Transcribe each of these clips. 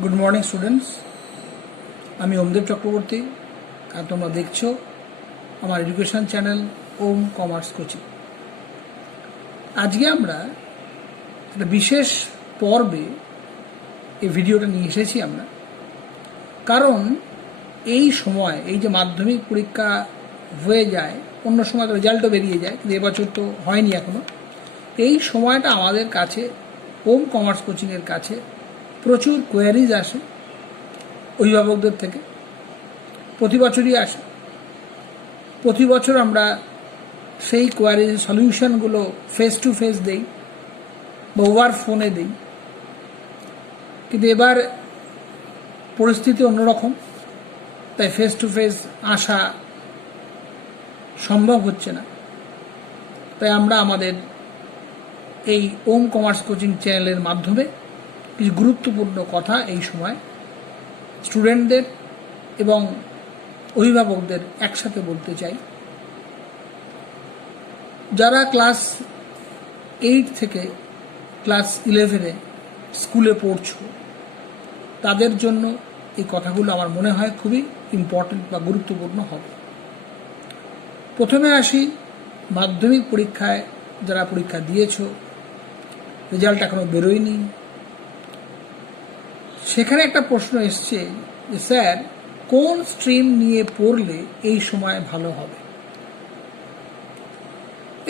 Good morning students, আমি ওমদেব চক্রবর্তী আর তোমরা দেখছো আমার এডুকেশন চ্যানেল ওম কমার্স কোচিং। আজকে আমরা একটা বিশেষ পর্বে এই ভিডিওটা নিয়ে এসেছি আমরা, কারণ এই সময় এই যে মাধ্যমিক পরীক্ষা হয়ে যায়, অন্য সময় তো রেজাল্টও বেরিয়ে যায়, কিন্তু এবছর তো হয়নি এখনও। এই সময়টা আমাদের কাছে ওম কমার্স কোচিংয়ের কাছে প্রচুর কোয়ারিজ আসে অভিভাবকদের থেকে, প্রতি বছরই আসে। প্রতি বছর আমরা সেই কোয়ারিজ সলিউশনগুলো ফেস টু ফেস দেই বা ওভার ফোনে দেই, কিন্তু এবার পরিস্থিতি অন্যরকম, তাই ফেস টু ফেস আসা সম্ভব হচ্ছে না। তাই আমরা আমাদের এই ওম কমার্স কোচিং চ্যানেলের মাধ্যমে কিছু গুরুত্বপূর্ণ কথা এই সময় স্টুডেন্টদের এবং অভিভাবকদের একসাথে বলতে চাই। যারা ক্লাস 8 থেকে ক্লাস 11-এ স্কুলে পড়ছো, তাদের জন্য এই কথাগুলো আমার মনে হয় খুবই ইম্পর্টেন্ট বা গুরুত্বপূর্ণ হবে। প্রথমে আসি মাধ্যমিক পরীক্ষায় যারা পরীক্ষা দিয়েছো, রেজাল্ট এখনো বেরোয়নি। সেখানে একটা প্রশ্ন এসছে যে স্যার, কোন স্ট্রিম নিয়ে পড়লে এই সময় ভালো হবে?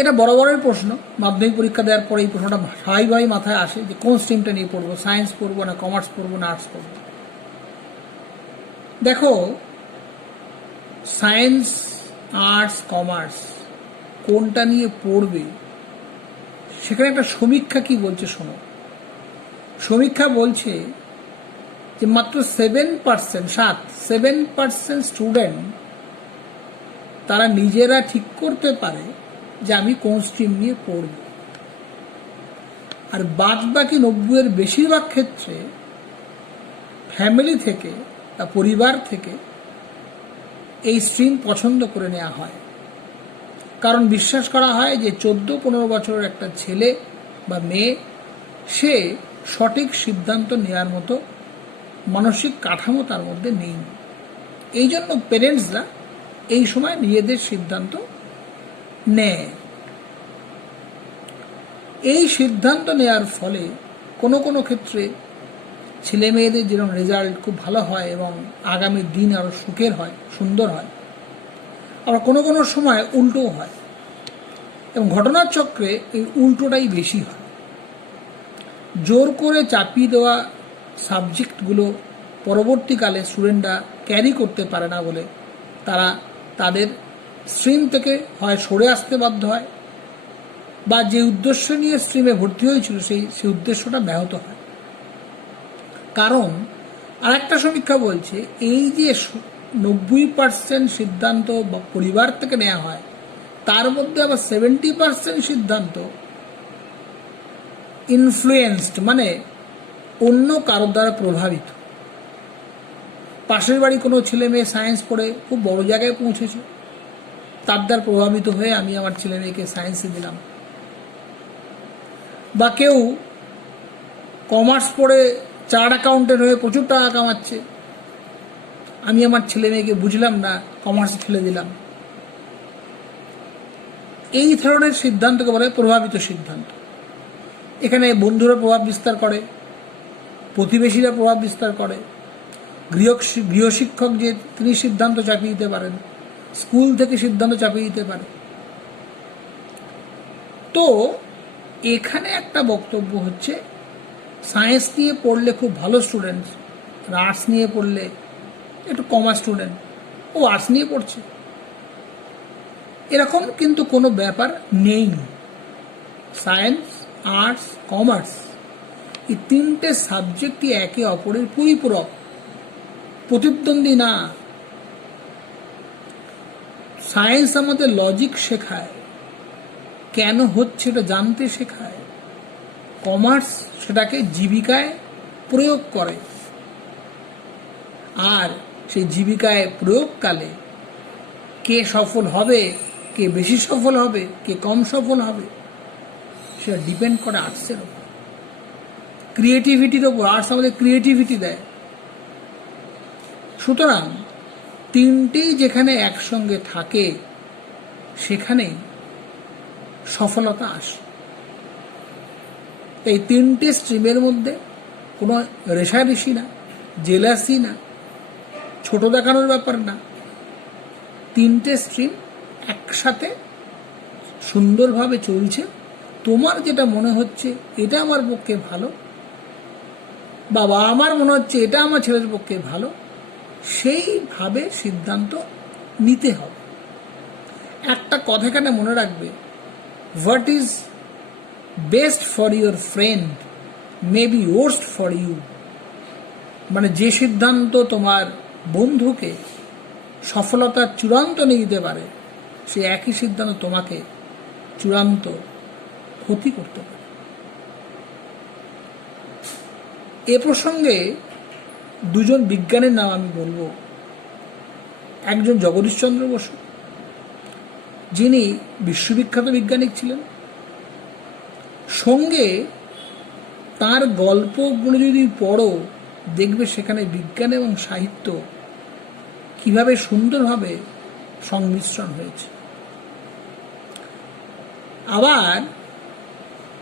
এটা বরাবরের প্রশ্ন। মাধ্যমিক পরীক্ষা দেওয়ার পরে এই প্রশ্নটা স্বাভাবিকভাবেই মাথায় আসে যে কোন স্ট্রিমটা নিয়ে পড়বো, সায়েন্স পড়বো না কমার্স পড়বো না আর্টস পড়বো। দেখো, সায়েন্স, আর্টস, কমার্স কোনটা নিয়ে পড়বে সেখানে একটা সমীক্ষা কি বলছে শোনো। সমীক্ষা বলছে যে মাত্র 7% স্টুডেন্ট তারা নিজেরা ঠিক করতে পারে যে আমি কোন স্ট্রিম নিয়ে পড়ব, আর বাদ বাকি 90-এর বেশিরভাগ ক্ষেত্রে ফ্যামিলি থেকে বা পরিবার থেকে এই স্ট্রিম পছন্দ করে নেওয়া হয়। কারণ বিশ্বাস করা হয় যে 14-15 বছরের একটা ছেলে বা মেয়ে, সে সঠিক সিদ্ধান্ত নেওয়ার মতো মানসিক কাঠামো তার মধ্যে নেই। এই জন্য পেরেন্টসরা এই সময় নিজেদের সিদ্ধান্ত নেয়। এই সিদ্ধান্ত নেওয়ার ফলে কোনো কোনো ক্ষেত্রে ছেলে মেয়েদের যেরকম রেজাল্ট খুব ভালো হয় এবং আগামী দিন আরও সুখের হয়, সুন্দর হয়, আবার কোনো কোনো সময় উল্টোও হয়, এবং ঘটনার চক্রে এই উল্টোটাই বেশি হয়। জোর করে চাপিয়ে দেওয়া সাবজেক্টগুলো পরবর্তীকালে স্টুডেন্টরা ক্যারি করতে পারে না বলে তারা তাদের স্ট্রিম থেকে হয় সরে আসতে বাধ্য হয়, বা যে উদ্দেশ্য নিয়ে স্ট্রিমে ভর্তি হয়েছিল সেই উদ্দেশ্যটা ব্যাহত হয়। কারণ আরেকটা সমীক্ষা বলছে, এই যে 90% সিদ্ধান্ত পরিবার থেকে নেওয়া হয়, তার মধ্যে আবার 70% সিদ্ধান্ত ইনফ্লুয়েন্সড, মানে অন্য কারোর দ্বারা প্রভাবিত। পাশের বাড়ি কোনো ছেলে মেয়ে সায়েন্স পড়ে খুব বড় জায়গায় পৌঁছেছে, তার দ্বারা প্রভাবিত হয়ে আমি আমার ছেলে মেয়েকে সায়েন্সে দিলাম। বা কেউ কমার্স পড়ে চার্টার্ড অ্যাকাউন্টেন্ট হয়ে প্রচুর টাকা কামাচ্ছে, আমি আমার ছেলে মেয়েকে বুঝলাম না, কমার্সে ঠেলে দিলাম। এই ধরনের সিদ্ধান্তকে বলে প্রভাবিত সিদ্ধান্ত। এখানে বন্ধুরা প্রভাব বিস্তার করে, প্রতিবেশীরা প্রভাব বিস্তার করে, গৃহশিক্ষক যে তিনি সিদ্ধান্ত চাপিয়ে দিতে পারেন, স্কুল থেকে সিদ্ধান্ত চাপিয়ে দিতে পারে। তো এখানে একটা বক্তব্য হচ্ছে, সায়েন্স নিয়ে পড়লে খুব ভালো স্টুডেন্ট, আর আর্টস নিয়ে পড়লে একটু কমার্স স্টুডেন্ট, ও আর্টস নিয়ে পড়ছে, এরকম কিন্তু কোনো ব্যাপার নেই। সায়েন্স, আর্টস, কমার্স এই তিনটে সাবজেক্টই একে অপরের পরিপূরক, প্রতিদ্বন্দ্বী না। সায়েন্স আমাদের লজিক শেখায়, কেন হচ্ছে এটা জানতে শেখায়। কমার্স সেটাকে জীবিকায় প্রয়োগ করে, আর সেই জীবিকায় প্রয়োগকালে কে সফল হবে, কে বেশি সফল হবে, কে কম সফল হবে, সেটা ডিপেন্ড করে আর্টসের ওপর, ক্রিয়েটিভিটির ওপর। আর্টস আমাদের ক্রিয়েটিভিটি দেয়, সুতরাং তিনটেই যেখানে একসঙ্গে থাকে সেখানেই সফলতা আসে। এই তিনটে স্ট্রিমের মধ্যে কোনো রেষারেষি না, জেলাসি না, ছোট দেখানোর ব্যাপার না। তিনটে স্ট্রিম একসাথে সুন্দরভাবে চলছে। তোমার যেটা মনে হচ্ছে এটা আমার পক্ষে ভালো, বাবা আমার মনে হচ্ছে এটা আমার ছেলের পক্ষে ভালো, সেইভাবে সিদ্ধান্ত নিতে হবে। একটা কথা এখানে মনে রাখবে, what is best for your friend may be worst for you. মানে যে সিদ্ধান্ত তোমার বন্ধুকে সফলতার চূড়ান্ত নিয়ে দিতে পারে, সে একই সিদ্ধান্ত তোমাকে চূড়ান্ত ক্ষতি করতে পারে। এ প্রসঙ্গে দুজন বিজ্ঞানীর নাম আমি বলবো। একজন জগদীশচন্দ্র বসু, যিনি বিশ্ববিখ্যাত বিজ্ঞানী ছিলেন, সঙ্গে তার গল্পগুলো যদি পড়ো দেখবে সেখানে বিজ্ঞান এবং সাহিত্য কিভাবে সুন্দরভাবে সংমিশ্রণ হয়েছে। আবার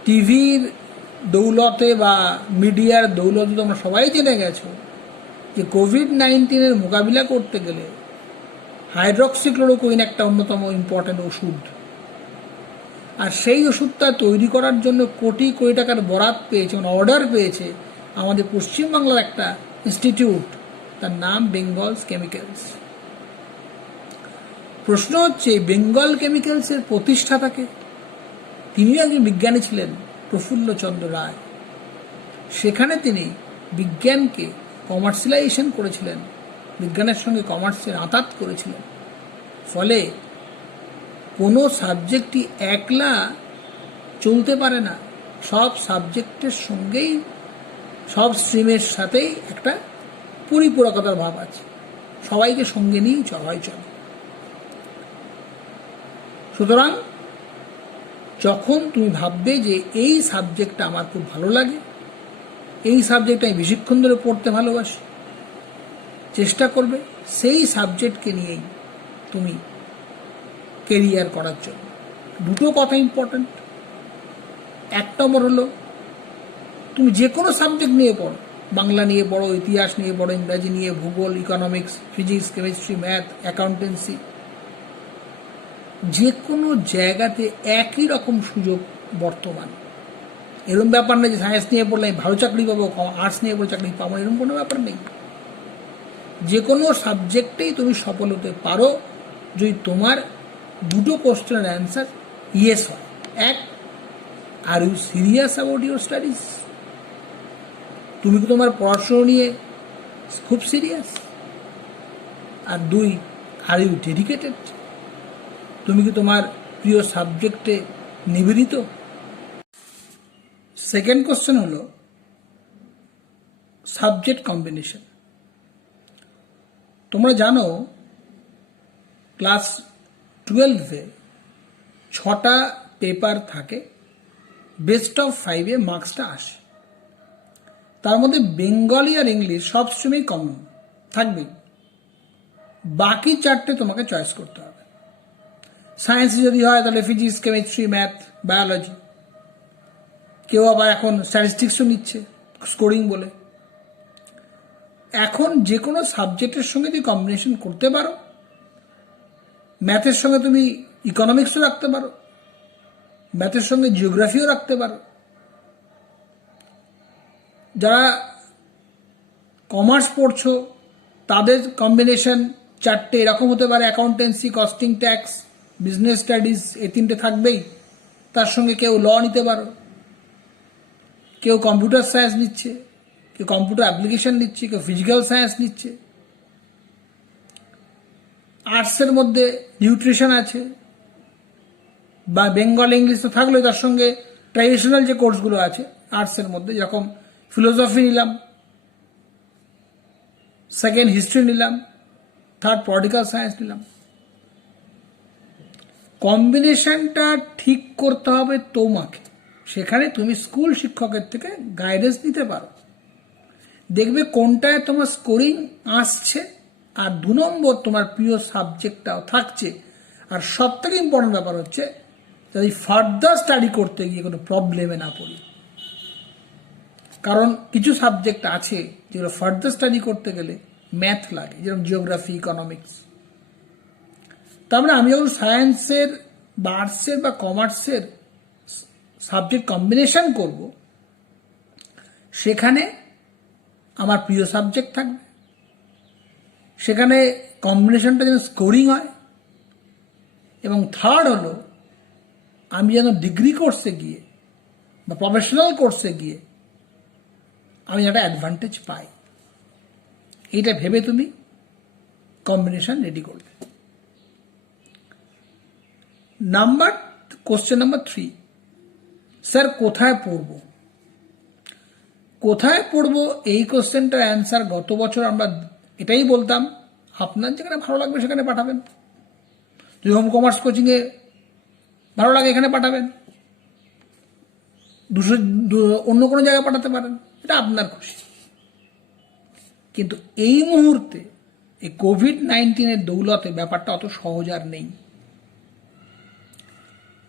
টিভির দৌলতে বা মিডিয়ার দৌলতে তোমরা সবাই জেনে গেছো যে কোভিড-19 মোকাবিলা করতে গেলে হাইড্রক্সিক্লোরোকুইন একটা অন্যতম ইম্পর্ট্যান্ট ওষুধ। আর সেই ওষুধটা তৈরি করার জন্য কোটি কোটি টাকার বরাত পেয়েছে, অর্ডার পেয়েছে আমাদের পশ্চিমবাংলার একটা ইনস্টিটিউট, তার নাম বেঙ্গল কেমিক্যালস। প্রশ্ন হচ্ছে, বেঙ্গল কেমিক্যালসের প্রতিষ্ঠাতাকে, তিনিও একজন বিজ্ঞানী ছিলেন, প্রফুল্লচন্দ্র রায়। সেখানে তিনি বিজ্ঞানকে কমার্শিয়ালাইজেশন করেছিলেন, বিজ্ঞানের সঙ্গে কমার্সের আঁতাত করেছিলেন। ফলে কোনো সাবজেক্টই একলা চলতে পারে না, সব সাবজেক্টের সঙ্গেই, সব স্ট্রিমের সাথেই একটা পরিপূরকতার ভাব আছে, সবাইকে সঙ্গে নিয়েই চলে। সুতরাং যখন তুমি ভাববে যে এই সাবজেক্টটা আমার খুব ভালো লাগে, এই সাবজেক্টটা আমি বেশিক্ষণ ধরে পড়তে ভালোবাসি, চেষ্টা করবে সেই সাবজেক্টকে নিয়েই তুমি কেরিয়ার করার জন্য। দুটো কথা ইম্পর্ট্যান্ট। এক নম্বর হলো, তুমি যে কোনো সাবজেক্ট নিয়ে পড়ো, বাংলা নিয়ে পড়ো, ইতিহাস নিয়ে পড়ো, ইংরাজি নিয়ে, ভূগোল, economics, physics, chemistry, math, accountancy, যে কোনো জায়গাতে একই রকম সুযোগ বর্তমান। এরকম ব্যাপার নেই যে সায়েন্স নিয়ে পড়লে আমি ভালো চাকরি পাবো, আর্টস নিয়ে পড়লে চাকরি পাবো, এরকম কোনো ব্যাপার নেই। যে কোনো সাবজেক্টেই তুমি সফল হতে পারো যদি তোমার দুটো কোশ্চেনের অ্যান্সার ইয়েস হয়। এক, are you serious about your studies? তুমি কি তোমার পড়াশোনা নিয়ে খুব সিরিয়াস? আর দুই, আর ইউ ডেডিকেটেড? তুমি কি তোমার প্রিয় সাবজেক্টে নিবেদিত? সেকেন্ড কোশ্চেন হলো সাবজেক্ট কম্বিনেশন। তোমরা জানো ক্লাস 12-এ 6টা পেপার থাকে, বেস্ট অফ 5-এ মার্কসটা আসে। তার মধ্যে বেঙ্গলি আর ইংলিশ সব স্ট্রিমেই কমন থাকবে, বাকি 4টে তোমাকে চয়েস করতে হবে। সায়েন্স যদি হয় তাহলে ফিজিক্স, কেমিস্ট্রি, ম্যাথ, বায়োলজি। কেউ আবার এখন স্ট্যাটিস্টিক্সও নিচ্ছে স্কোরিং বলে। এখন যে কোনো সাবজেক্টের সঙ্গে তুমি কম্বিনেশন করতে পারো। ম্যাথের সঙ্গে তুমি ইকোনমিক্সও রাখতে পারো, ম্যাথের সঙ্গে জিওগ্রাফিও রাখতে পারো। যারা কমার্স পড়ছো তাদের কম্বিনেশন 4টে এরকম হতে পারে, accountancy, costing, tax, business studies, এই 3টে থাকবেই। তার সঙ্গে কেউ ল নিতে পারো, কেউ কম্পিউটার সায়েন্স নিচ্ছে, কেউ কম্পিউটার অ্যাপ্লিকেশন নিচ্ছে, কেউ ফিজিক্যাল সায়েন্স নিচ্ছে। আর্টসের মধ্যে নিউট্রিশন আছে, বা বেঙ্গল ইংলিশ তো থাকলে তার সঙ্গে ট্র্যাডিশনাল যে কোর্সগুলো আছে আর্টসের মধ্যে, যেরকম ফিলোসফি নিলাম, সেকেন্ড হিস্ট্রি নিলাম, থার্ড পলিটিক্যাল সায়েন্স নিলাম। কম্বিনেশনটা ঠিক করতে হবে তোমাকে। সেখানে তুমি স্কুল শিক্ষকের থেকে গাইডেন্স নিতে পারো। দেখবে কোনটায় তোমার স্কোরিং আসছে আর 2 নম্বর তোমার প্রিয় সাবজেক্টটাও থাকছে। আর সব থেকে ইম্পর্টেন্ট ব্যাপার হচ্ছে যদি ফার্দার স্টাডি করতে গিয়ে কোনো প্রবলেমে না পড়ি। কারণ কিছু সাবজেক্ট আছে যেগুলো ফার্দার স্টাডি করতে গেলে ম্যাথ লাগে, যেরকম জিওগ্রাফি, ইকোনমিক্স। তার মানে আমি যখন সায়েন্সের বা আর্টসের বা কমার্সের সাবজেক্ট কম্বিনেশন করব, সেখানে আমার প্রিয় সাবজেক্ট থাকবে, সেখানে কম্বিনেশনটা যেন স্কোরিং হয়, এবং থার্ড হলো আমি যেন ডিগ্রি কোর্সে গিয়ে বা প্রফেশনাল কোর্সে গিয়ে আমি একটা অ্যাডভান্টেজ পাই। এইটা ভেবে তুমি কম্বিনেশন রেডি করবে। কোশ্চেন নাম্বার 3, স্যার কোথায় পড়ব? কোথায় পড়ব এই কোশ্চেনটার অ্যান্সার গত বছর আমরা এটাই বলতাম, আপনার যেখানে ভালো লাগবে সেখানে পাঠাবেন। যদি হোম কমার্স কোচিংয়ে ভালো লাগে এখানে পাঠাবেন, অন্য কোনো জায়গায় পাঠাতে পারেন, এটা আপনার খুশি। কিন্তু এই মুহূর্তে এই কোভিড-19 দৌলতে ব্যাপারটা অত সহজ আর নেই।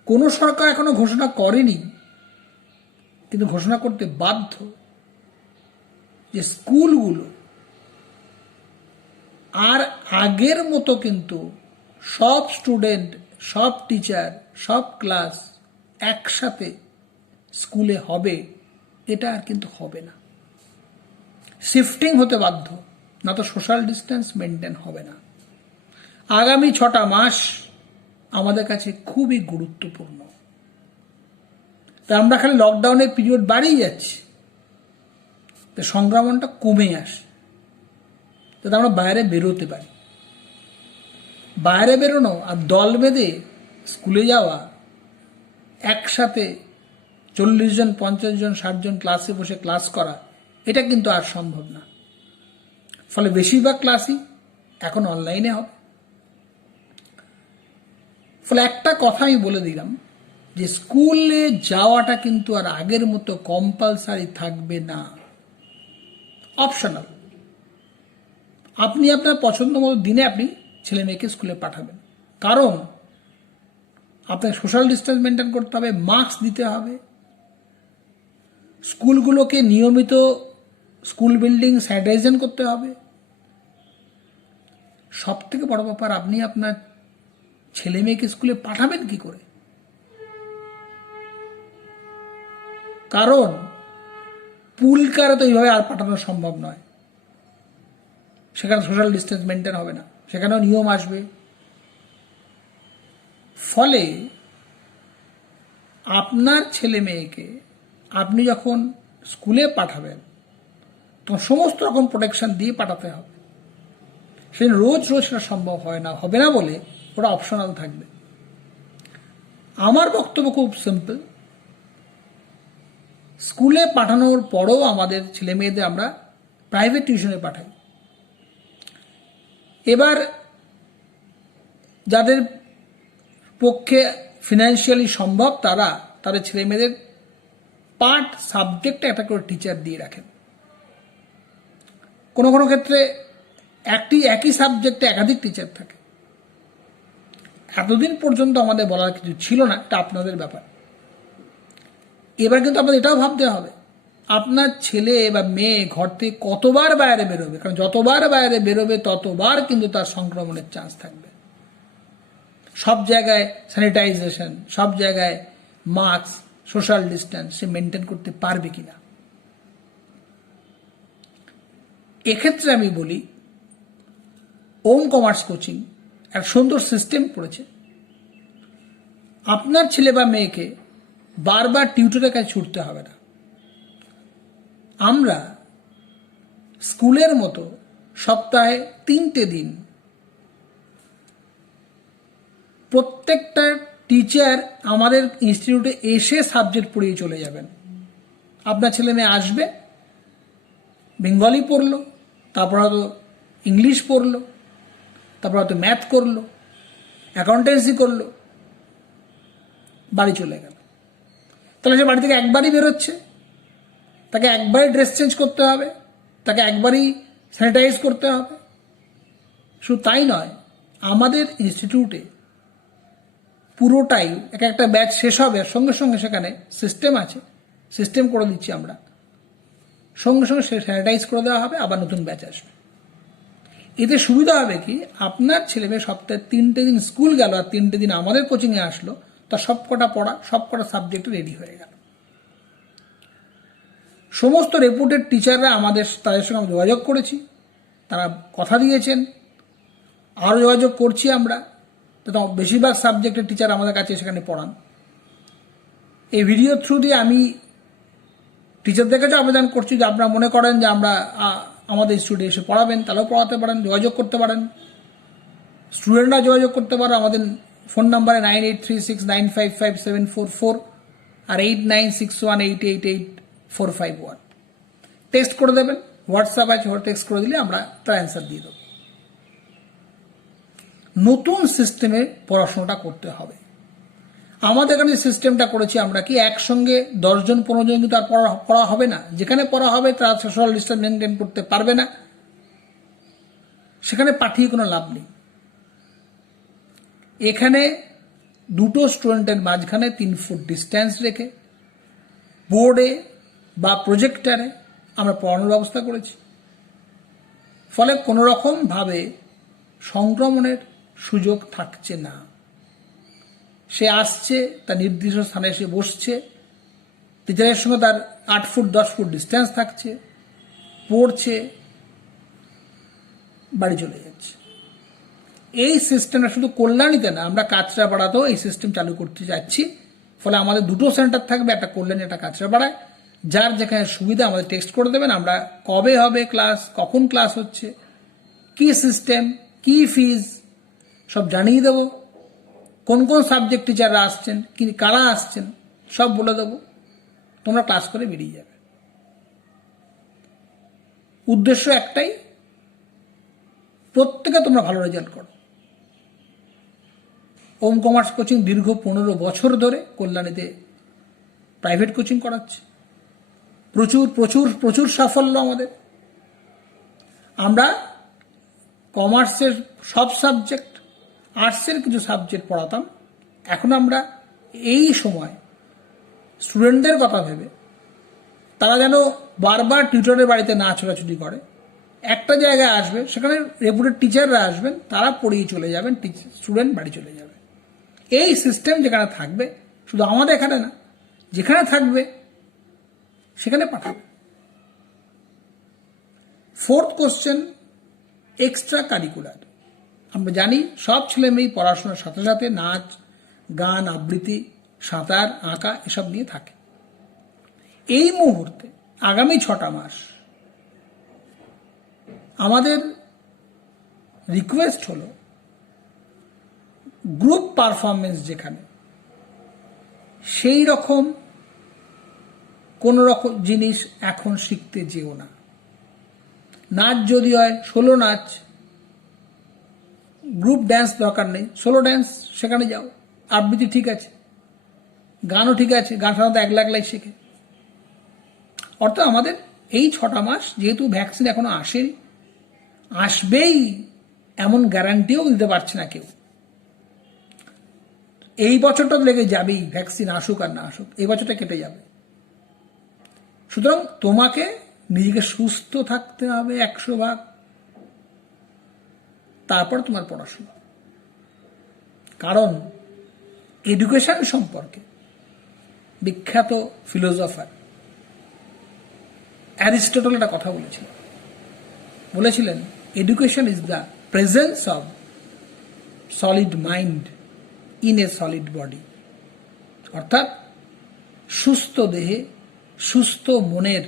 কোনো সরকার এখনো ঘোষণা করেনি, কিন্তু ঘোষণা করতে বাধ্য যে স্কুলগুলো আর আগের মতো কিন্তু সব স্টুডেন্ট, সব টিচার, সব ক্লাস একসাথে স্কুলে হবে, এটা আর কিন্তু হবে না। শিফটিং হতে বাধ্য, না তো সোশ্যাল ডিস্টেন্স মেনটেন হবে না। আগামী 6টা মাস আমাদের কাছে খুবই গুরুত্বপূর্ণ। তা আমরা খালি লকডাউনের পিরিয়ড বাড়িয়ে যাচ্ছি, তো সংক্রমণটা কমে আসে, যাতে আমরা বাইরে বেরোতে পারি। বাইরে বেরোনো আর দল বেঁধে স্কুলে যাওয়া, একসাথে 40 জন, 50 জন, 60 জন ক্লাসে বসে ক্লাস করা, এটা কিন্তু আর সম্ভব না। ফলে বেশিরভাগ ক্লাসই এখন অনলাইনে হবে। ফলে একটা কথা আমি বলে দিলাম যে স্কুলে যাওয়াটা কিন্তু আর আগের মতো কম্পালসারি থাকবে না, অপশনাল। আপনি আপনার পছন্দ মতো দিনে আপনি ছেলে মেয়েকে স্কুলে পাঠাবেন। কারণ আপনাকে সোশ্যাল ডিস্টেন্স মেনটেন করতে হবে, মাস্ক দিতে হবে, স্কুলগুলোকে নিয়মিত স্কুল বিল্ডিং স্যানিটাইজেশন করতে হবে। সব থেকে বড় ব্যাপার, আপনি আপনার ছেলে মেয়েকে স্কুলে পাঠাবেন কি করে? কারণ পুলকারে তো এইভাবে আর পাঠানো সম্ভব নয়, সেখানে সোশ্যাল ডিস্টেন্স মেনটেন হবে না, সেখানেও নিয়ম আসবে। ফলে আপনার ছেলে মেয়েকে আপনি যখন স্কুলে পাঠাবেন তখন সমস্ত রকম প্রোটেকশন দিয়ে পাঠাতে হবে। সেদিন রোজ রোজ সেটা সম্ভব হবে না বলে ওটা অপশনাল থাকবে। আমার বক্তব্য খুব সিম্পল, স্কুলে পাঠানোর পরও আমাদের ছেলে মেয়েদের আমরা প্রাইভেট টিউশনে পাঠাই। এবার যাদের পক্ষে ফিনান্সিয়ালি সম্ভব তারা তাদের ছেলে মেয়েদের পার্ট সাবজেক্টে একটা করে টিচার দিয়ে রাখেন। কোনো কোনো ক্ষেত্রে একই সাবজেক্টে একাধিক টিচার থাকে। এতদিন পর্যন্ত আমাদের বলার কিছু ছিল না, এটা আপনাদের ব্যাপার। এবার কিন্তু আপনাদের এটাও ভাবতে হবে আপনার ছেলে বা মেয়ে ঘর থেকে কতবার বাইরে বেরোবে, কারণ যতবার বাইরে বেরোবে ততবার কিন্তু তার সংক্রমণের চান্স থাকবে। সব জায়গায় স্যানিটাইজেশন, সব জায়গায় মাস্ক, সোশ্যাল ডিস্টেন্স সে মেনটেন করতে পারবে কিনা। এক্ষেত্রে আমি বলি ওম কমার্স কোচিং এক সুন্দর সিস্টেম করেছে। আপনার ছেলে বা মেয়েকে বারবার টিউটরের কাছে ছুটতে হবে না। আমরা স্কুলের মতো সপ্তাহে 3টে দিন প্রত্যেকটা টিচার আমাদের ইনস্টিটিউটে এসে সাবজেক্ট পড়িয়ে চলে যাবেন। আপনার ছেলে মেয়ে আসবে, বেঙ্গলি পড়লো, তারপর হয়তো ইংলিশ পড়লো, তারপর হয়তো ম্যাথ করলো, অ্যাকাউন্টেন্সি করলো, বাড়ি চলে গেল। তাহলে সে বাড়ি থেকে একবারই বেরোচ্ছে, তাকে একবারই ড্রেস চেঞ্জ করতে হবে, তাকে একবারই স্যানিটাইজ করতে হবে। শুধু তাই নয়, আমাদের ইনস্টিটিউটে পুরোটাই একটা ব্যাচ শেষ হবে সঙ্গে সঙ্গে সেখানে সিস্টেম আছে, সিস্টেম করে দিচ্ছি আমরা, সঙ্গে সঙ্গে স্যানিটাইজ করে দেওয়া হবে, আবার নতুন ব্যাচ আসবে। এতে সুবিধা হবে কি, আপনার ছেলে মেয়ে সপ্তাহে 3টে দিন স্কুল গেল আর 3টে দিন আমাদের কোচিংয়ে আসলো, তার সবকটা পড়া সবকটা সাবজেক্ট রেডি হয়ে গেল। সমস্ত রেপুটেড টিচাররা তাদের সঙ্গে আমরা যোগাযোগ করেছি, তারা কথা দিয়েছেন, আরও যোগাযোগ করছি আমরা, তো বেশিরভাগ সাবজেক্টের টিচার আমাদের কাছে সেখানে পড়ান। এই ভিডিও থ্রু দিয়ে আমি টিচারদের কাছে আবেদন করছি যে আপনারা মনে করেন যে আমাদের স্টুডেন্ট এসে পড়াবেন, তাহলেও পড়াতে পারেন, যোগাযোগ করতে পারেন। স্টুডেন্টরা যোগাযোগ করতে পারে আমাদের ফোন নাম্বারে 9836955744 আর 8961888451। টেক্সট করে দেবেন, হোয়াটসঅ্যাপ আছে, টেক্সট করে দিলে আমরা তার অ্যান্সার দিয়ে দেবো। নতুন সিস্টেমে পড়াশোনাটা করতে হবে। আমাদের এখানে সিস্টেমটা করেছি আমরা কি, একসঙ্গে 10জন 15জন কিন্তু আর পড়া হবে না। যেখানে পড়া হবে তারা সোশ্যাল ডিস্টেন্স মেনটেন করতে পারবে না, সেখানে পাঠিয়ে কোনো লাভ নেই। এখানে দুটো স্টুডেন্টের মাঝখানে 3 ফুট ডিস্ট্যান্স রেখে বোর্ডে বা প্রজেক্টারে আমরা পড়ানোর ব্যবস্থা করেছি। ফলে কোনো রকমভাবে সংক্রমণের সুযোগ থাকছে না। সে আসছে, তার নির্দিষ্ট স্থানে এসে বসছে, টিচারের সঙ্গে তার 8 ফুট 10 ফুট ডিস্ট্যান্স থাকছে, পড়ছে, বাড়ি চলে যাচ্ছে। এই সিস্টেমটা শুধু কল্যাণীতে না, আমরা কাঁচরাপাড়াতেও এই সিস্টেম চালু করতে যাচ্ছি। ফলে আমাদের দুটো সেন্টার থাকবে, একটা কল্যাণী, একটা কাঁচরাপাড়ায়। যার যেখানে সুবিধা আমাদের টেক্সট করে দেবেন, আমরা কবে হবে ক্লাস, কখন ক্লাস হচ্ছে, কি সিস্টেম, কি ফিজ সব জানিয়ে দেবো। কোন কোন সাবজেক্ট টিচাররা আসছেন, কারা আসছেন সব বলে দেবো। তোমরা ক্লাস করে বেরিয়ে যাবে। উদ্দেশ্য একটাই, প্রত্যেকে তোমরা ভালো রেজাল্ট করো। ওম কমার্স কোচিং দীর্ঘ 15 বছর ধরে কল্যাণীতে প্রাইভেট কোচিং করাচ্ছে। প্রচুর প্রচুর প্রচুর সাফল্য আমাদের। আমরা কমার্সের সব সাবজেক্ট, আর্টসের কিছু সাবজেক্ট পড়াতাম। এখন আমরা এই সময় স্টুডেন্টদের কথা ভেবে, তারা যেন বারবার টিউটরের বাড়িতে না ছোটাছুটি করে, একটা জায়গায় আসবে, সেখানে রেপুটেড টিচাররা আসবেন, তারা পড়িয়ে চলে যাবেন, স্টুডেন্ট বাড়ি চলে যাবে। এই সিস্টেম যেখানে থাকবে, শুধু আমাদের এখানে না, যেখানে থাকবে সেখানে পাঠাবে। 4th question, extra curricular. আমরা জানি সব ছেলে মেয়ে পড়াশোনার সাথে সাথে নাচ, গান, আবৃত্তি, সাঁতার, আঁকা এসব নিয়ে থাকে। এই মুহূর্তে আগামী 6টা মাস আমাদের রিকোয়েস্ট হলো, গ্রুপ পারফরমেন্স যেখানে, সেই রকম কোন রকম জিনিস এখন শিখতে যেও না। নাচ যদি হয় 16 নাচ, গ্রুপ ড্যান্স দরকার নেই, 16 ড্যান্স সেখানে যাও। আবৃত্তি ঠিক আছে, গানও ঠিক আছে, গান সাধারণত একলাই শেখে। অর্থাৎ আমাদের এই 6টা মাস, যেহেতু ভ্যাকসিন এখনো আসেনি, আসবেই এমন গ্যারান্টিও দিতে পারছে না কেউ। এই বছরটা লেগে যাবেই, ভ্যাকসিন আসুক আর না আসুক, এই বছরটা কেটে যাবে। সুতরাং তোমাকে নিজেকে সুস্থ থাকতে হবে 100%, তারপর তোমার পড়াশোনা। কারণ এডুকেশন সম্পর্কে বিখ্যাত ফিলোসফার অ্যারিস্টটল একটা কথা বলেছিলেন, education is the presence of solid mind in a solid body. অর্থাৎ সুস্থ দেহে সুস্থ মনের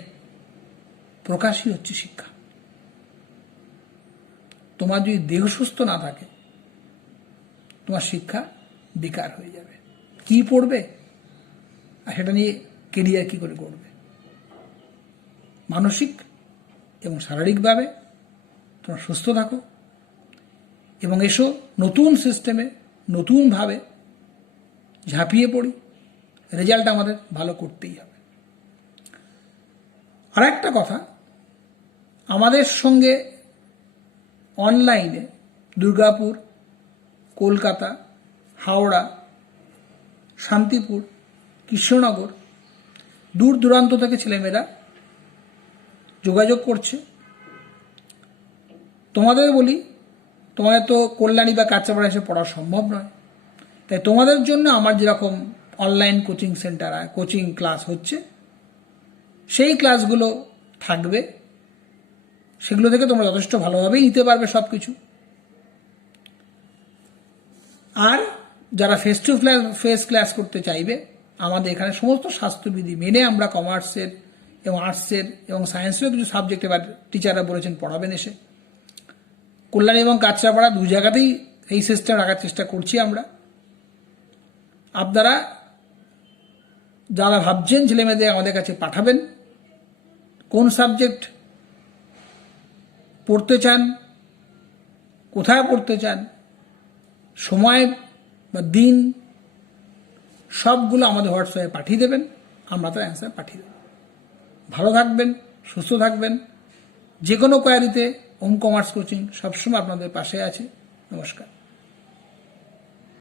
প্রকাশই হচ্ছে শিক্ষা। তোমার যদি দেহ সুস্থ না থাকে, তোমার শিক্ষা বেকার হয়ে যাবে। কি পড়বে আর সেটা নিয়ে কেরিয়ার কি করে করবে? মানসিক এবং শারীরিকভাবে তোমরা সুস্থ থাকো এবং এসো নতুন সিস্টেমে নতুনভাবে ঝাঁপিয়ে পড়ি। রেজাল্ট আমাদের ভালো করতেই হবে। আর একটা কথা, আমাদের সঙ্গে অনলাইনে দুর্গাপুর, কলকাতা, হাওড়া, শান্তিপুর, কৃষ্ণনগর, দূর দূরান্ত থেকে ছেলেমেয়েরা যোগাযোগ করছে। তোমাদের বলি, তোমাদের তো কল্যাণী বা কাঁচাপাড়া এসে পড়া সম্ভব নয়, তাই তোমাদের জন্য আমার যেরকম online coaching centre coaching class হচ্ছে সেই ক্লাসগুলো থাকবে, সেগুলো থেকে তোমরা যথেষ্ট ভালোভাবেই নিতে পারবে সব কিছু। আর যারা ফেস টু ফেস ক্লাস করতে চাইবে, আমাদের এখানে সমস্ত স্বাস্থ্যবিধি মেনে আমরা কমার্সের এবং আর্টসের এবং সায়েন্সেরও কিছু সাবজেক্ট এবার টিচাররা বলেছেন পড়াবেন এসে। কল্যাণী এবং কাঁচরাপাড়া দু জায়গাতেই এই সিস্টেম রাখার চেষ্টা করছি আমরা। আপনারা যারা ভাবছেন ছেলেমেয়েদের আমাদের কাছে পাঠাবেন, কোন সাবজেক্ট পড়তে চান, কোথায় পড়তে চান, সময় বা দিন সবগুলো আমাদের হোয়াটসঅ্যাপে পাঠিয়ে দেবেন, আমরা তার অ্যান্সার পাঠিয়ে দেব। ভালো থাকবেন, সুস্থ থাকবেন। যে কোনো কোয়ারিতে ওম কমার্স কোচিং সবসময় আপনাদের পাশে আছে। নমস্কার।